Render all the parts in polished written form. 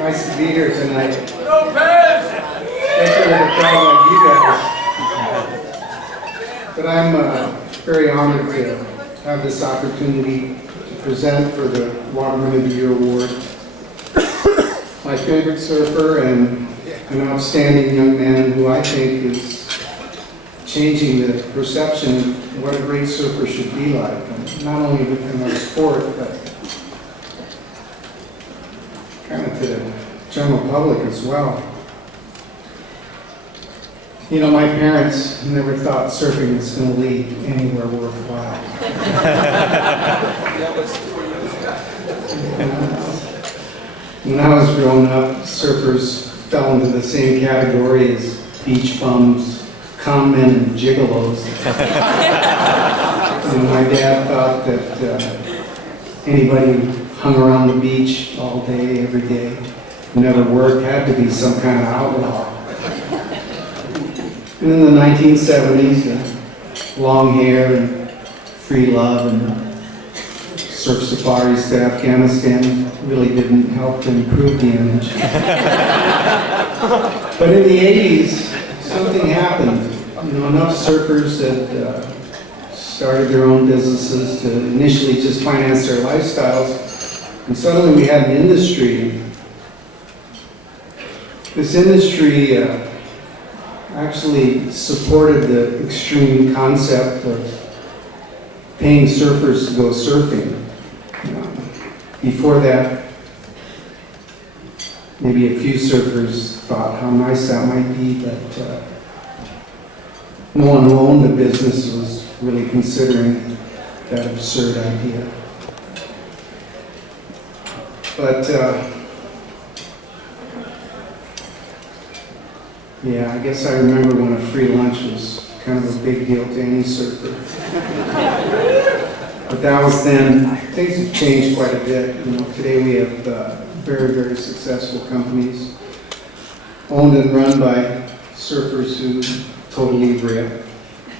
Nice to be here tonight. Especially with a crowd like you guys. But I'm very honored to have this opportunity to present for the Waterman of the Year Award. My favorite surfer and an outstanding young man who I think is changing the perception of what a great surfer should be like, and not only within our sport, but kind of to the general public as well. You know, my parents never thought surfing was going to lead anywhere worthwhile. When I was growing up, surfers fell into the same category as beach bums, con men, and gigolos. And my dad thought that anybody who hung around the beach all day, every day, never worked, had to be some kind of outlaw. And in the 1970s, long hair and free love and surf safaris to Afghanistan really didn't help to improve the image. But in the 80s, something happened. You know, enough surfers that started their own businesses to initially just finance their lifestyles, and suddenly we had an industry. This industry actually supported the extreme concept of paying surfers to go surfing. Before that, maybe a few surfers thought how nice that might be, but no one who owned the business was really considering that absurd idea. But yeah, I guess I remember when a free lunch was kind of a big deal to any surfer. But that was then. Things have changed quite a bit. You know, today we have very, very successful companies owned and run by surfers who totally rip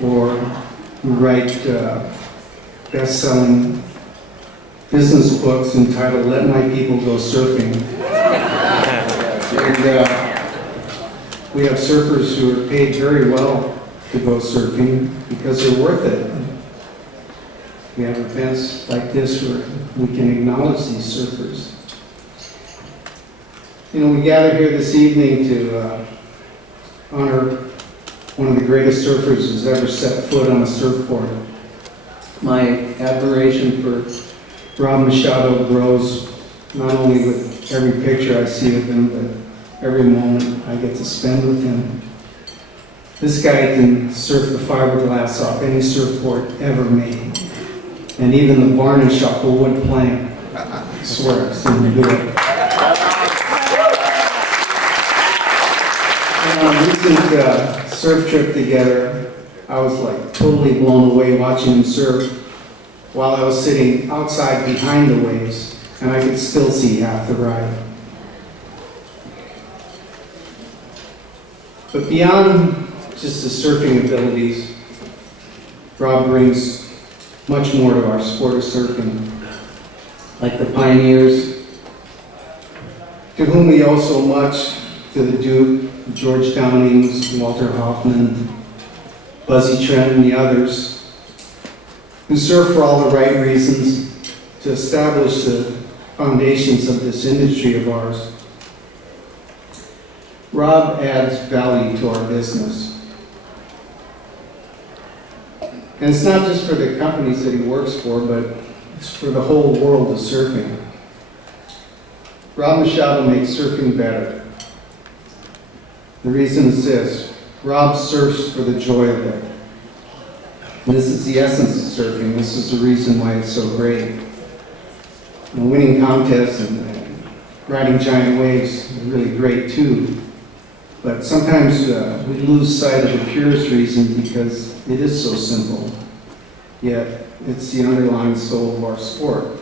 or who write best-selling business books entitled "Let My People Go Surfing." And we have surfers who are paid very well to go surfing because they're worth it. We have events like this where we can acknowledge these surfers. You know, we gather here this evening to honor one of the greatest surfers who's ever set foot on a surfboard. My admiration for Rob Machado grows not only with every picture I see of him, but every moment I get to spend with him. This guy can surf the fiberglass off any surfboard ever made. And even the varnish off a wood plank. I swear I've seen him do it. On a recent surf trip together, I was like totally blown away watching him surf while I was sitting outside behind the waves, and I could still see half the ride. But beyond just the surfing abilities, Rob brings much more to our sport of surfing, like the pioneers, to whom we owe so much, to the Duke, George Downings, Walter Hoffman, Buzzy Trent, and the others, who surf for all the right reasons to establish the foundations of this industry of ours. Rob adds value to our business. And it's not just for the companies that he works for, but it's for the whole world of surfing. Rob Machado makes surfing better. The reason is this: Rob surfs for the joy of it. And this is the essence of surfing. This is the reason why it's so great. And winning contests and riding giant waves is really great too. But sometimes we lose sight of the purest reason because it is so simple. Yet it's the underlying soul of our sport.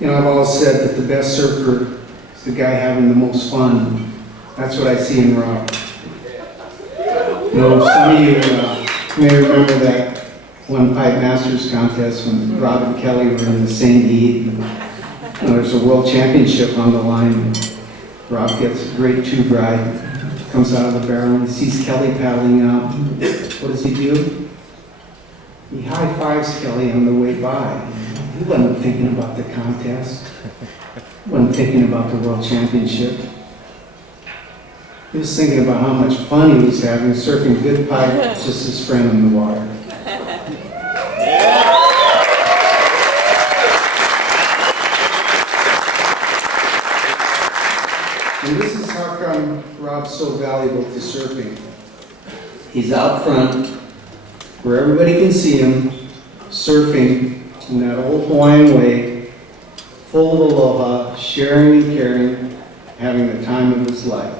You know, I've always said that the best surfer is the guy having the most fun. That's what I see in Rob. You know, some of you may remember that one Pipe Masters contest when Rob and Kelly were in the same heat. And, there's a world championship on the line. Rob gets a great tube ride, comes out of the barrel, and he sees Kelly paddling out. What does he do? He high-fives Kelly on the way by. He wasn't thinking about the contest. He wasn't thinking about the World Championship. He was thinking about how much fun he was having surfing good pipe, just his friend in the water. And this is how come Rob's so valuable to surfing. He's out front, where everybody can see him, surfing in that old Hawaiian way, full of aloha, sharing and caring, having the time of his life.